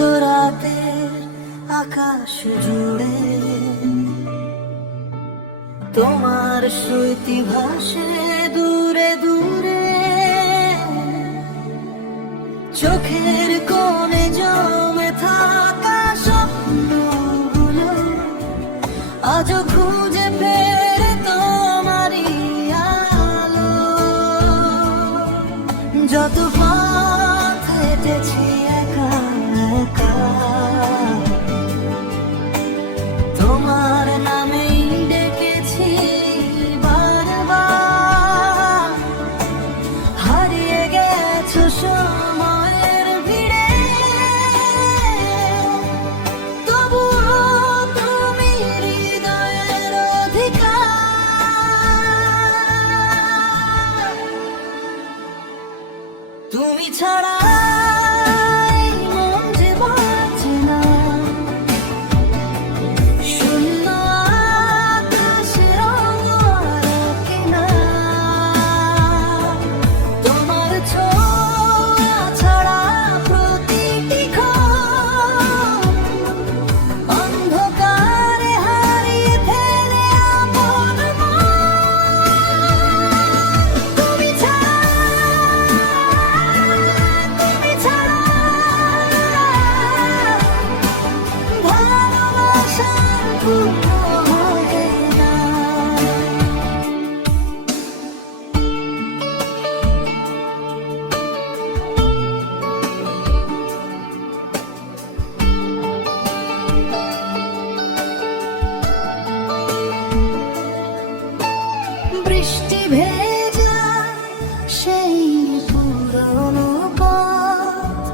মধ্যরাতের আকাশ জুড়ে তোমার স্মৃতি ভাসে দূরে দূরে, চোখের কোণে জমে থাকা স্বপ্নগুলো আজও খুঁজে ফেরে তোমারই আলো। যত পথ হেঁটেছি একা একা, তোমার নামেই ডেকেছি বারবার। হারিয়ে গেছো সময়ের ভিড়ে, তবুও তুমি হৃদয়ের অধিকার। তুমি ছাড়া এই মন যে বাঁচে না, শূন্য আকাশের অঙ্গরাকে না। তোমার ছোঁয়া ছাড়া প্রতিটি ক্ষণ অন্ধকারে হারিয়ে ফেলে আপন মন। তুমি ছাড়া ভালোবাসার পূর্ণ হয় না। বৃষ্টি ভেজা সেই পুরনো পথ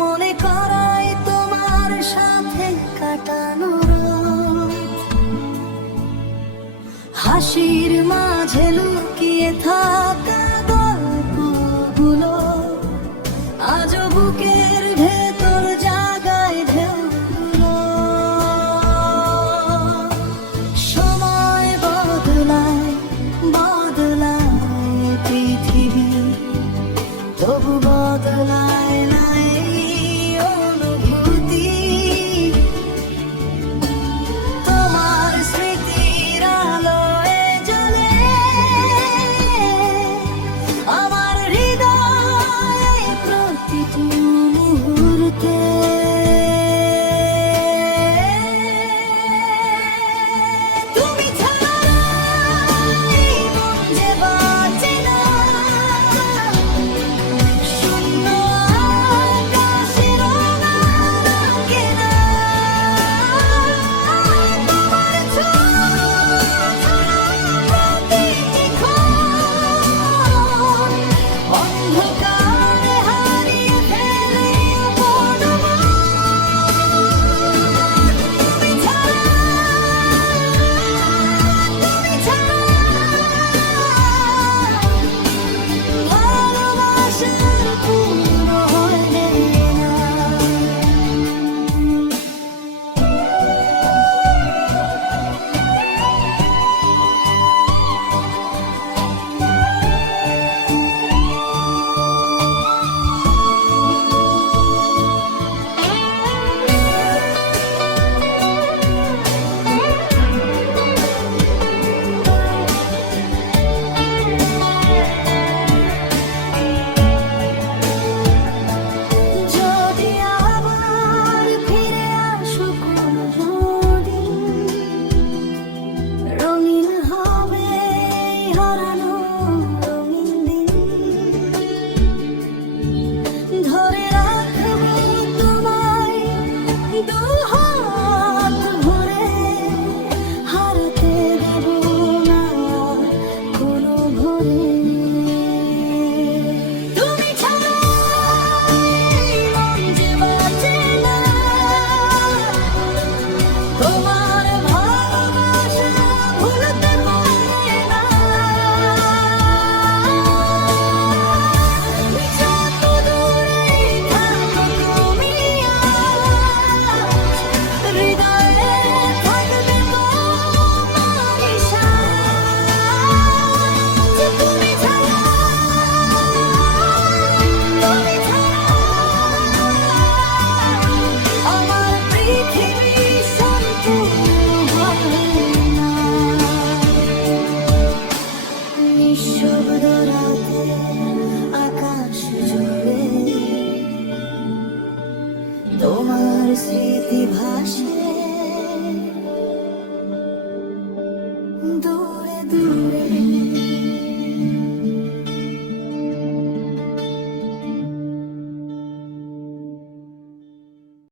মনে করায় তোমার সাথে কাটানো রাত। হাসির মাঝে লুকিয়ে থাক